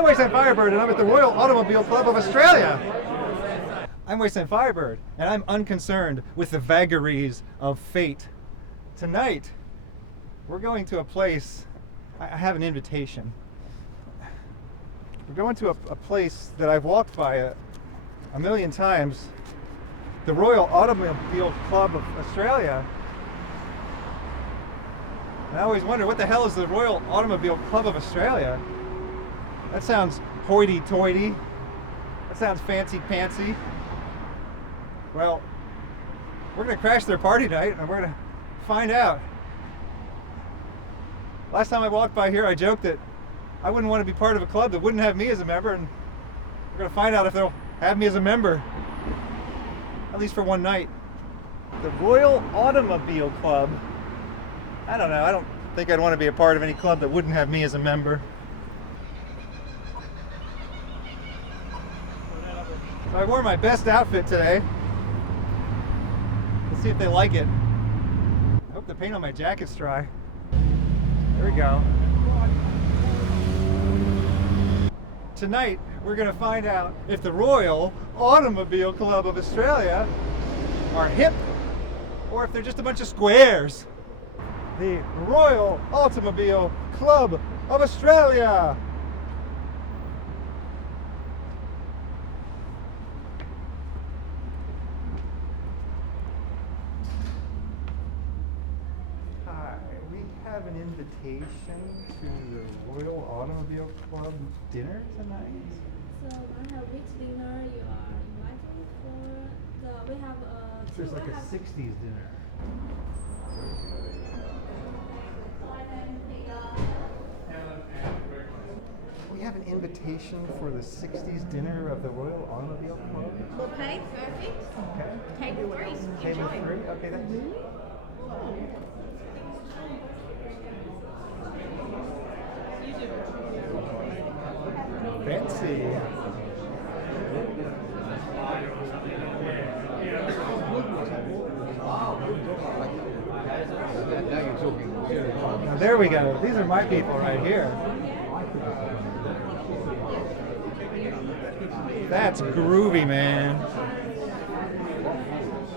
I'm WastelandFirebird, and I'm at the Royal Automobile Club of Australia. I'm WastelandFirebird, and I'm unconcerned with the vagaries of fate. Tonight, we're going to a place. I have an invitation. We're going to a place that I've walked by a million times, the Royal Automobile Club of Australia. And I always wonder, what the hell is the Royal Automobile Club of Australia? That sounds hoity-toity. That sounds fancy-pantsy. Well, we're going to crash their party night, and we're going to find out. Last time I walked by here, I joked that I wouldn't want to be part of a club that wouldn't have me as a member, and we're going to find out if they'll have me as a member, at least for one night. The Royal Automobile Club. I don't know. I don't think I'd want to be a part of any club that wouldn't have me as a member. So I wore my best outfit today. Let's see if they like it. I hope the paint on my jacket's dry. There we go. Tonight, we're going to find out if the Royal Automobile Club of Australia are hip or if they're just a bunch of squares. The Royal Automobile Club of Australia. Hi, we have an invitation to the Royal Automobile Club dinner tonight. So I have which dinner you are invited for? We have a. There's like a 60s dinner. We have an invitation for the 60s dinner of the Royal Automobile Club. Okay, perfect. Okay. Table 3. Table 3? Okay, that's fancy. Now there we go. These are my people right here. That's groovy, man.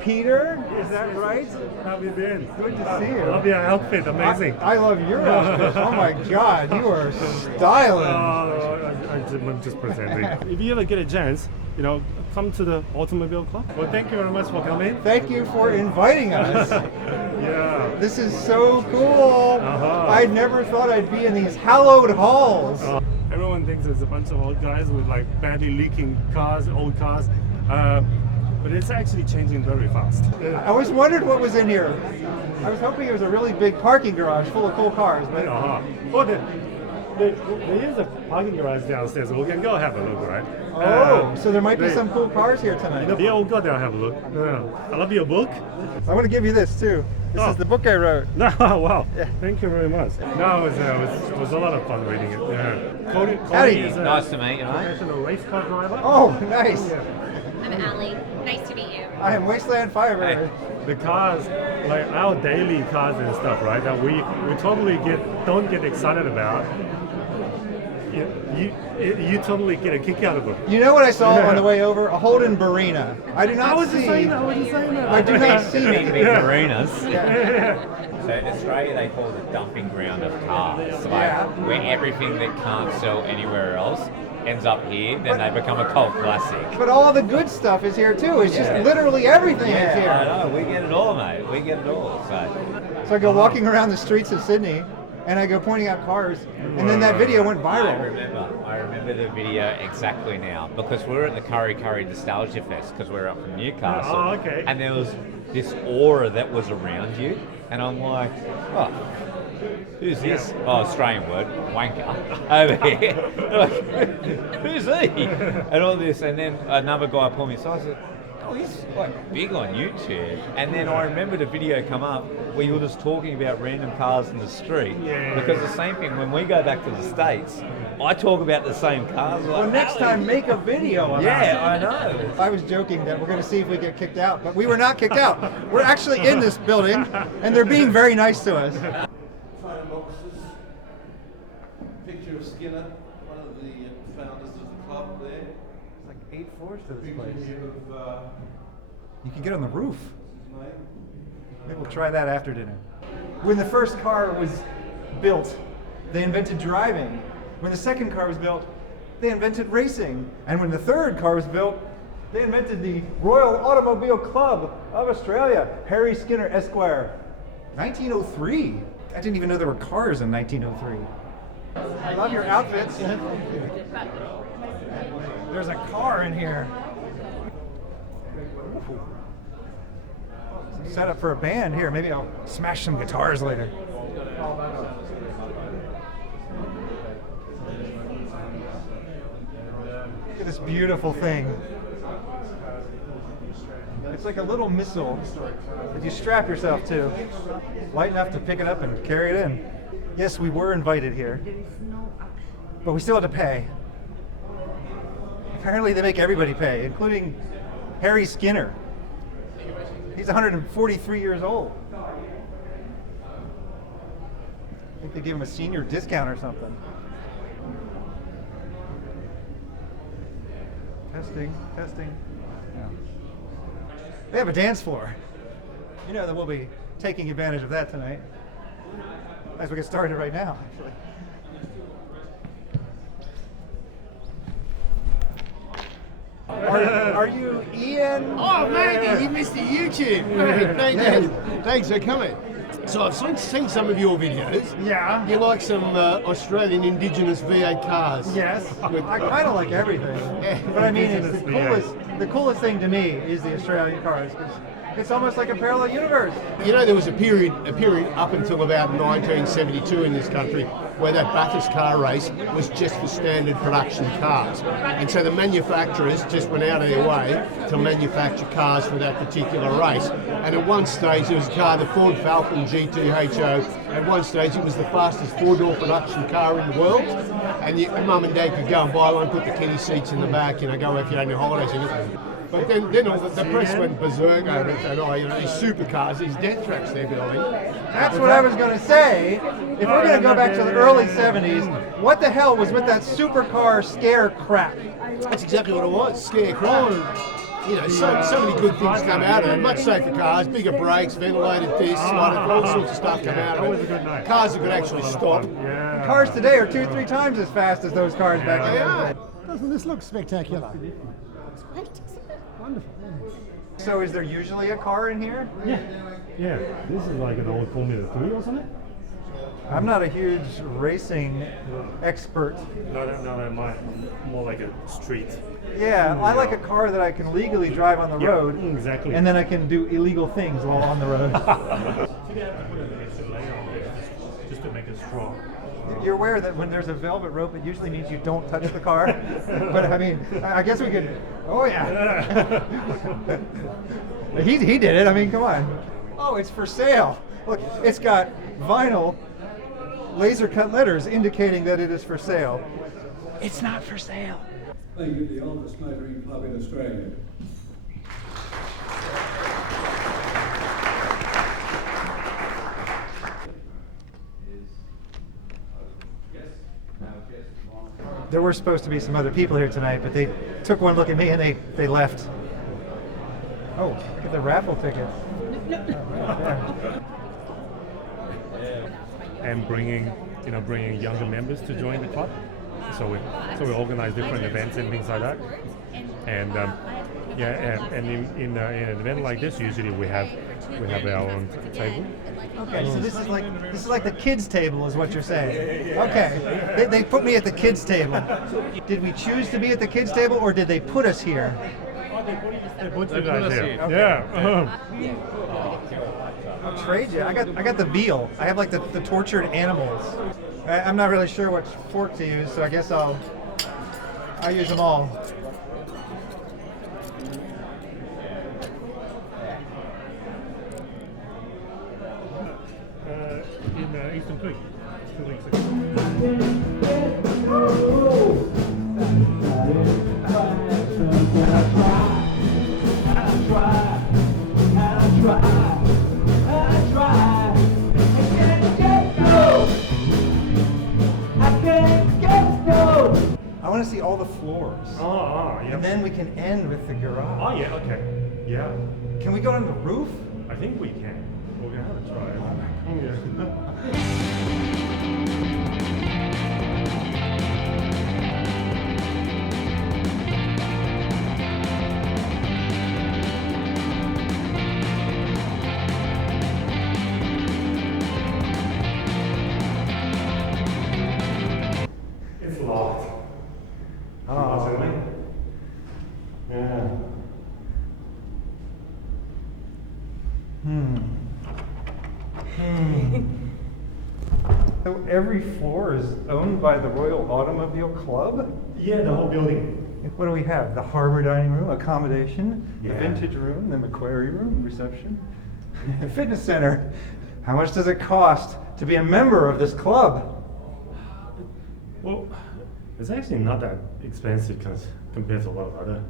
Peter, is that right? How have you been? Good to see you. Love your outfit, amazing. I love your outfit. Oh my God, you are styling. I'm just pretending. If you ever get a chance, come to the Automobile Club. Well, thank you very much for coming. Thank you for inviting us. Yeah. This is so cool. I never thought I'd be in these hallowed halls. Everyone thinks it's a bunch of old guys with like badly leaking cars, old cars. But it's actually changing very fast. I always wondered what was in here. I was hoping it was a really big parking garage full of cool cars. But Well, there is a parking garage downstairs. We can go have a look, right? So there might be some cool cars here tonight. Yeah, we'll go there and have a look. I love your book. I want to give you this too. This is the book I wrote. Wow. Yeah. Thank you very much. No, it was a lot of fun reading it. Yeah. Cody is nice to meet you, mate. Professional race car driver. Oh, nice. I'm Ali. Nice to meet you. I am WastelandFirebird. The cars, like our daily cars and stuff, right? That we totally don't get excited about. You totally get a kick out of them. You know what I saw on the way over? A Holden Barina. I do not see. I do not see Big marinas. Yeah. So in Australia they call it the dumping ground of cars. Like where everything that can't sell anywhere else ends up here, then they become a cult classic. But all the good stuff is here too. It's just literally everything is here. I know, we get it all, mate. We get it all. So I go walking around the streets of Sydney, and I go pointing out cars, and then that video went viral. I remember the video exactly now because we were at the Curry Nostalgia Fest because we're up from Newcastle. Oh, okay. And there was this aura that was around you, and I'm like, oh, who's this? Oh, Australian word, wanker, over here. Like, who's he? And all this, and then another guy pulled me aside. I said, oh, he's like big on YouTube. And then I remembered a video come up where you were just talking about random cars in the street. Yeah. Because the same thing, when we go back to the States, I talk about the same cars. Like, Well, next time, make a video about it. Yeah, I know. I was joking that we're going to see if we get kicked out, but we were not kicked out. We're actually in this building, and they're being very nice to us. Phone boxes, picture of Skinner, one of the founders of the club there. It's like 8 floors to this Big place. view of You can get on the roof. his name. Maybe we'll try that after dinner. When the first car was built, they invented driving. When the second car was built, they invented racing. And when the third car was built, they invented the Royal Automobile Club of Australia, Harry Skinner Esquire. 1903. I didn't even know there were cars in 1903. I love your outfits. There's a car in here. Set up for a band here. Maybe I'll smash some guitars later. Look at this beautiful thing. It's like a little missile that you strap yourself to. Light enough to pick it up and carry it in. Yes, we were invited here, but we still had to pay. Apparently they make everybody pay, including Harry Skinner. He's 143 years old. I think they gave him a senior discount or something. Testing, testing. Yeah. They have a dance floor. You know that we'll be taking advantage of that tonight. As we get started right now, actually. Are you Ian? Oh, matey, you missed the YouTube. Thanks for coming. So I've seen some of your videos. Yeah. You like some Australian Indigenous V8 cars? Yes. I kind of like everything, but I mean, it's the coolest thing to me is the Australian cars because it's almost like a parallel universe. You know, there was a period up until about 1972 in this country where that Bathurst car race was just for standard production cars. And so the manufacturers just went out of their way to manufacture cars for that particular race. And at one stage there was a car, the Ford Falcon GTHO. At one stage it was the fastest four-door production car in the world. And mum and dad could go and buy one, put the kiddie seats in the back, go if you had any holidays in it. But then all the press went berserk over it, and these supercars, these death traps they're building. That's what I was going to say. If we're going to go back to the early 70s, what the hell was with that supercar scare crap? That's exactly what it was, scare crap. So many good things come out of it. Much safer cars, bigger brakes, ventilated discs, all sorts of stuff come out of it. Cars that could actually stop. Cars today are 2-3 times as fast as those cars back then. They are. Doesn't this look spectacular? Wonderful. So is there usually a car in here? Yeah. This is like an old Formula 3 or something. I'm not a huge racing expert. No, more like a street. Yeah, I like a car that I can legally drive on the road. Exactly. And then I can do illegal things while on the road. Just to make it strong. You're aware that when there's a velvet rope, it usually means you don't touch the car. But I mean, I guess we could. Oh yeah. he did it. I mean, come on. Oh, it's for sale. Look, it's got vinyl laser cut letters indicating that it is for sale. It's not for sale. Thank you, the oldest motoring club in Australia. There were supposed to be some other people here tonight, but they took one look at me and they left. Oh, look at the raffle tickets. And bringing younger members to join the club. So we organize different events and things like that. And and in an event like this, usually we have our own table. Okay, so this is like the kids' table, is what you're saying. Okay, they put me at the kids' table. Did we choose to be at the kids' table, or did they put us here? They put you guys here. Okay. Yeah. I'll trade you. I got the veal. I have like the tortured animals. I'm not really sure which fork to use, so I guess I'll use them all. In Eastern Creek, 2 weeks ago. I can't get no. want to see all the floors. Yeah. And then we can end with the garage. Oh, yeah, okay. Yeah. Can we go on the roof? I think we can. We're going to have a try. It's locked. Oh. Yeah. So every floor is owned by the Royal Automobile Club? Yeah, the whole building. What do we have? The harbor dining room, accommodation, the Yeah. vintage room, the Macquarie room, reception, fitness center. How much does it cost to be a member of this club? Well, it's actually not that expensive compared to a lot of other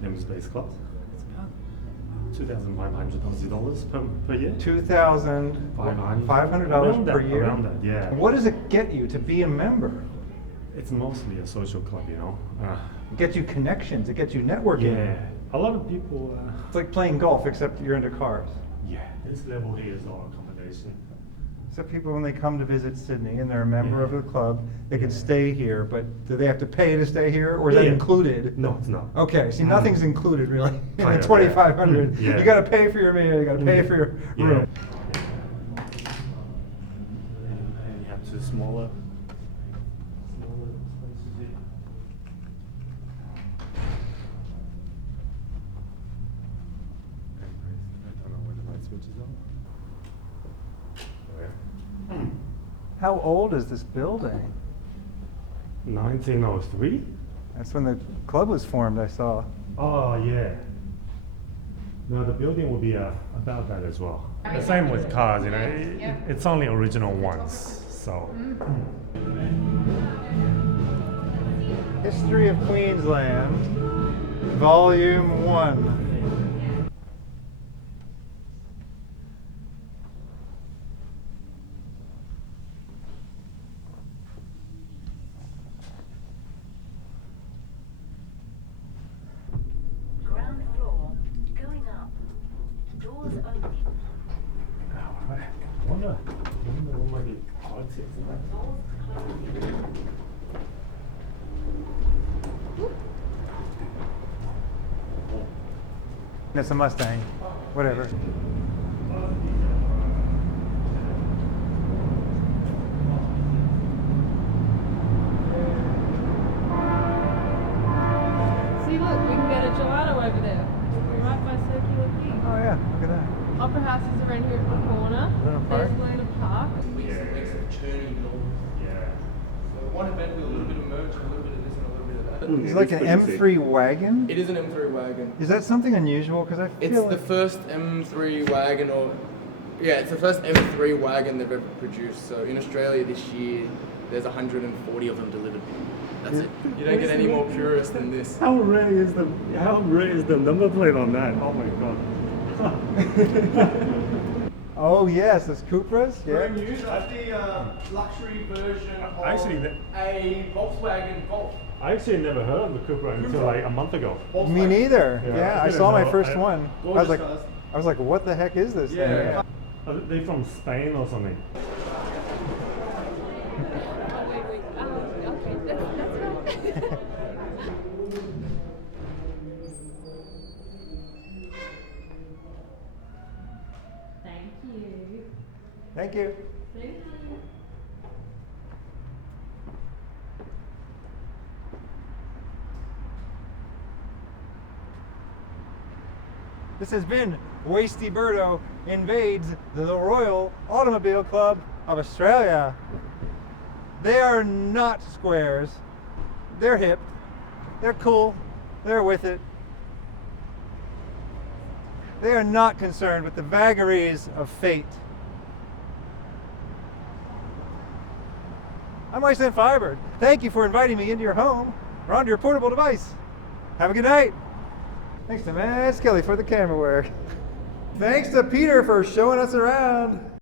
members-based clubs. It's about $2,500 per year. $2,500 per year? Around that, yeah. What does it get you to be a member? It's mostly a social club, you know. It gets you connections, it gets you networking. Yeah, a lot of people. It's like playing golf, except you're into cars. Yeah, this level here is all accommodation. So people, when they come to visit Sydney and they're a member Yeah. of the club, they can stay here, but do they have to pay to stay here, or is that Yeah. included? No, it's not. Okay, see, nothing's included really in the Kind of, 2,500. yeah. You got to pay for your meal, you got to pay for your room. And you have two smaller spaces here. I don't know where the light switch is on. There. How old is this building? 1903? That's when the club was formed, I saw. Oh, yeah. No, the building will be about that as well. The same with cars, you know, it's only original once, so. History of Queensland, Volume 1. Ground floor, going up. Doors open. I wonder what might be politics in that. It's a Mustang, whatever. See, look, we can get a gelato over there, right by Circular Quay. Oh yeah, look at that. Opera House is around here at the corner. Luna Park. There's Luna Park. Weeks and weeks of churning buildings. Yeah. So one event with a little bit of merch, a little bit of this and a little bit of that. It's like an M3 wagon. It is an M3 wagon. Is that something unusual? Because I It's feel the like first M3 wagon, it's the first M3 wagon they've ever produced. So in Australia this year, there's 140 of them delivered. That's it. You don't get any more purist than this. How rare is the number plate on that? Oh my god. oh yes, it's Cupra's. Yeah. Brand new, that's the luxury version of Actually, a Volkswagen Golf. I actually never heard of the Cupra until like a month ago. Me neither. Yeah, Yeah, I I saw didn't my know. first one. Gorgeous cars. I was like, what the heck is this Yeah. thing? Are they from Spain or something? Oh, wait. Okay, that's right. Thank you. Thank you. Thank you. This has been Wastie Birdo invades the Royal Automobile Club of Australia. They are not squares. They're hip. They're cool. They're with it. They are not concerned with the vagaries of fate. I'm WastelandFirebird. Thank you for inviting me into your home or onto your portable device. Have a good night. Thanks to Matt Kelly for the camera work. Thanks to Peter for showing us around.